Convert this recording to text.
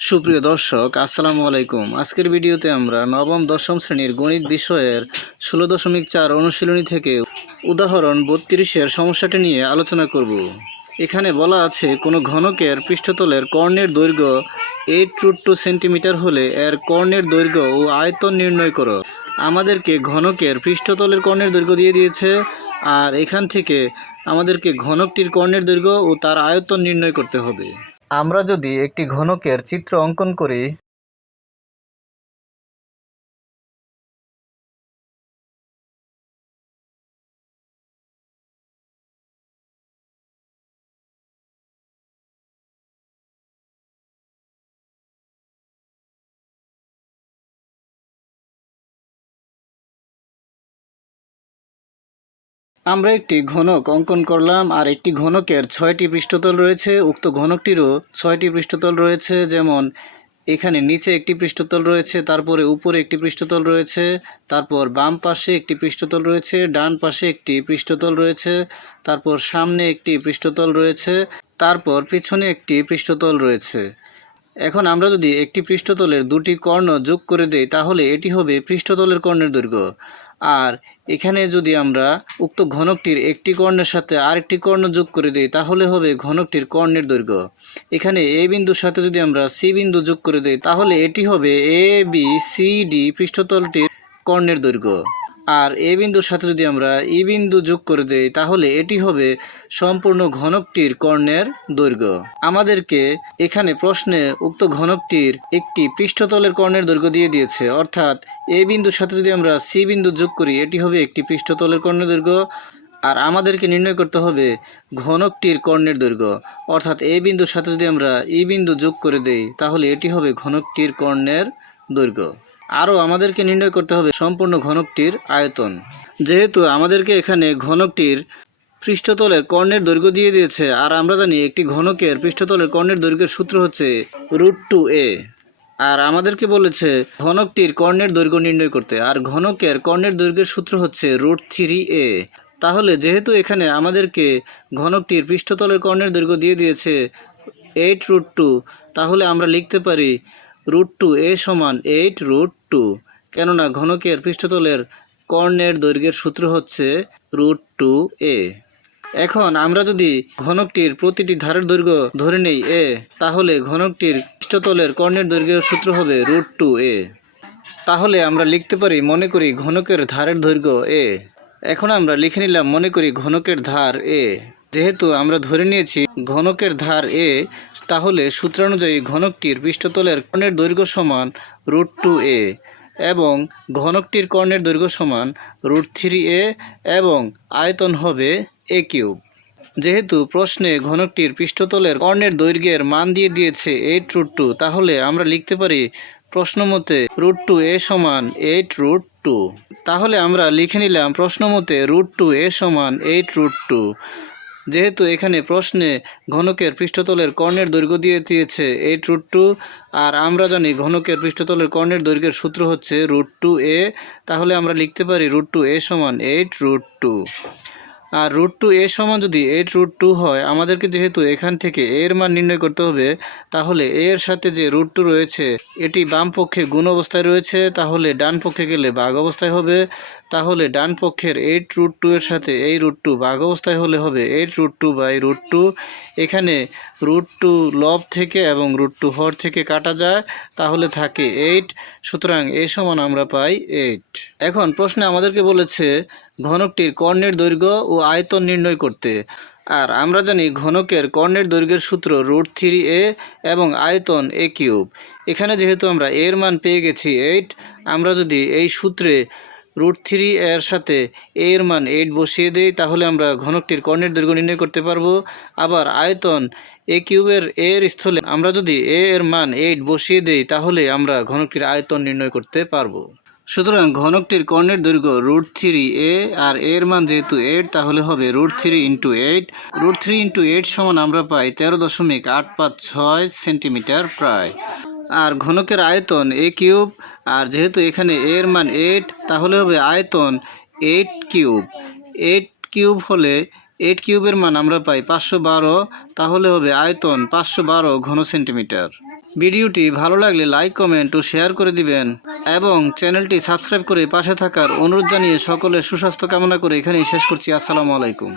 সুপ্রিয় দর্শক, আসসালামু আলাইকুম। আজকের ভিডিওতে আমরা নবম দশম শ্রেণীর গণিত বিষয়ের 16.4 অনুশীলনী থেকে উদাহরণ 32-এর সমস্যাটি নিয়ে আলোচনা করব। এখানে বলা আছে, কোনো ঘনকের পৃষ্ঠতলের কর্ণের দৈর্ঘ্য 8√2 সেন্টিমিটার হলে এর কর্ণের দৈর্ঘ্য ও আয়তন নির্ণয় করো। আমাদেরকে ঘনকের পৃষ্ঠতলের কর্ণের দৈর্ঘ্য দিয়ে দিয়েছে, আর এখান থেকে আমাদেরকে ঘনকটির কর্ণের দৈর্ঘ্য ও তার আয়তন নির্ণয় করতে হবে। আমরা যদি একটি ঘনকের চিত্র অঙ্কন করি, আমরা একটি ঘনক অঙ্কন করলাম, আর একটি ঘনকের 6টি পৃষ্ঠতল রয়েছে। উক্ত ঘনকটিরও 6টি পৃষ্ঠতল রয়েছে, যেমন এখানে নিচে একটি পৃষ্ঠতল রয়েছে, তারপরে উপরে একটি পৃষ্ঠতল রয়েছে, তারপর বাম পাশে একটি পৃষ্ঠতল রয়েছে, ডান পাশে একটি পৃষ্ঠতল রয়েছে, তারপর সামনে একটি পৃষ্ঠতল রয়েছে, তারপর পিছনে একটি পৃষ্ঠতল রয়েছে। এখন আমরা যদি একটি পৃষ্ঠতলের দুটি কর্ণ যোগ করে দেই, তাহলে এটি হবে পৃষ্ঠতলের কর্ণের দৈর্ঘ্য। আর এখানে যদি আমরা উক্ত ঘনকটির একটি কর্ণের সাথে আরেকটি কর্ণ যোগ করে দিই, তাহলে হবে ঘনকটির কর্ণের দৈর্ঘ্য। এখানে এ বিন্দুর সাথে যদি আমরা সি বিন্দু যোগ করে দিই, তাহলে এটি হবে এ বি সি ডি পৃষ্ঠতলটির কর্ণের দৈর্ঘ্য। আর এ বিন্দুর সাথে যদি আমরা ই বিন্দু যোগ করে দেই, তাহলে এটি হবে সম্পূর্ণ ঘনকটির কর্ণের দৈর্ঘ্য। আমাদেরকে এখানে প্রশ্নে উক্ত ঘনকটির একটি পৃষ্ঠতলের কর্ণের দৈর্ঘ্য দিয়ে দিয়েছে, অর্থাৎ এ বিন্দুর সাথে যদি আমরা সি বিন্দু যোগ করি, এটি হবে একটি পৃষ্ঠতলের কর্ণের দৈর্ঘ্য। আর আমাদেরকে নির্ণয় করতে হবে ঘনকটির কর্ণের দৈর্ঘ্য, অর্থাৎ এ বিন্দুর সাথে যদি আমরা ই বিন্দু যোগ করে দেই, তাহলে এটি হবে ঘনকটির কর্ণের দৈর্ঘ্য। আরও আমাদেরকে নির্ণয় করতে হবে সম্পূর্ণ ঘনকটির আয়তন। যেহেতু আমাদেরকে এখানে ঘনকটির পৃষ্ঠতলের কর্ণের দৈর্ঘ্য দিয়ে দিয়েছে, আর আমরা জানি একটি ঘনকের পৃষ্ঠতলের কর্ণের দৈর্ঘ্যের সূত্র হচ্ছে √2a। আর আমাদেরকে বলেছে ঘনকটির কর্ণের দৈর্ঘ্য নির্ণয় করতে, আর ঘনকের কর্ণের দৈর্ঘ্যের সূত্র হচ্ছে √3a। তাহলে যেহেতু এখানে আমাদেরকে ঘনকটির পৃষ্ঠতলের কর্ণের দৈর্ঘ্য দিয়ে দিয়েছে 8√2, তাহলে আমরা লিখতে পারি √2a সমান 8√2, কেননা ঘনকের পৃষ্ঠতলের কর্ণের দৈর্ঘ্যের সূত্র হচ্ছে √2a। এখন আমরা যদি ঘনকটির প্রতিটি ধারের দৈর্ঘ্য ধরে নেই a, তাহলে ঘনকটির পৃষ্ঠতলের কর্ণের দৈর্ঘ্যের সূত্র হবে √2a। তাহলে আমরা লিখতে পারি, মনে করি ঘনকের ধারের দৈর্ঘ্য a। এখন আমরা লিখে নিলাম, মনে করি ঘনকের ধার a। যেহেতু আমরা ধরে নিয়েছি ঘনকের ধার a, তাহলে সূত্রানুযায়ী ঘনকটির পৃষ্ঠতলের কর্ণের দৈর্ঘ্য সমান √2a এবং ঘনকটির কর্ণের দৈর্ঘ্য সমান √3a এবং আয়তন হবে a³। যেহেতু প্রশ্নে ঘনকটির পৃষ্ঠতলের কর্ণের দৈর্ঘ্যের মান দিয়ে দিয়েছে 8√2, তাহলে আমরা লিখতে পারি প্রশ্নমতে √2a সমান 8√2। তাহলে আমরা লিখে নিলাম প্রশ্নমতে √2a সমান 8√2। যেহেতু এখানে প্রশ্নে ঘনকের পৃষ্ঠতলের কর্ণের দৈর্ঘ্য দিয়ে দিয়েছে 8√2, আর আমরা জানি ঘনকের পৃষ্ঠতলের কর্ণের দৈর্ঘ্যের সূত্র হচ্ছে √2a, তাহলে আমরা লিখতে পারি √2a সমান 8√2। আর √2a সমান যদি 8√2 হয়, আমাদেরকে যেহেতু এখান থেকে এর মান নির্ণয় করতে হবে, তাহলে এর সাথে যে √2 রয়েছে এটি বাম পক্ষে গুণ অবস্থায় রয়েছে, তাহলে ডান পক্ষে গেলে ভাগ অবস্থায় হবে। তাহলে ডান পক্ষের 8√2 এর সাথে এই √2 ভাগ অবস্থায় হলে হবে 8√2/√2। এখানে √2 লব থেকে এবং √2 হর থেকে কাটা যায়, তাহলে থাকে 8। সুতরাং এ সমান আমরা পাই 8। এখন প্রশ্নে আমাদেরকে বলেছে ঘনকটির কর্ণের দৈর্ঘ্য ও আয়তন নির্ণয় করতে, আর আমরা জানি ঘনকের কর্ণের দৈর্ঘ্যের সূত্র √3a এবং আয়তন a³। এখানে যেহেতু আমরা এর মান পেয়ে গেছি 8, আমরা যদি এই সূত্রে √3 এর সাথে এর মান 8 বসিয়ে দেই, তাহলে আমরা ঘনকটির কর্ণের দৈর্ঘ্য নির্ণয় করতে পারবো। আবার আয়তন a³ এর স্থলে আমরা যদি a এর মান 8 বসিয়ে দেই, তাহলে আমরা ঘনকটির আয়তন নির্ণয় করতে পারবো। সুতরাং ঘনকটির কর্ণের দৈর্ঘ্য √3a, আর এর মান যেহেতু 8, তাহলে হবে √3 × 8। √3 × 8 সমান আমরা পাই 13.856 সেন্টিমিটার প্রায়। আর ঘনকের আয়তন a³, আর যেহেতু এখানে এর মান 8, তাহলে হবে আয়তন 8³ 8³ হলে 8 কিউবের মান আমরা পাই 512, তাহলে হবে আয়তন 512 ঘন সেন্টিমিটার। ভিডিওটি ভালো লাগলে লাইক, কমেন্ট ও শেয়ার করে দিবেন এবং চ্যানেলটি সাবস্ক্রাইব করে পাশে থাকার অনুরোধ জানিয়ে সকলের সুস্বাস্থ্য কামনা করে এখানেই শেষ করছি। আসসালামু আলাইকুম।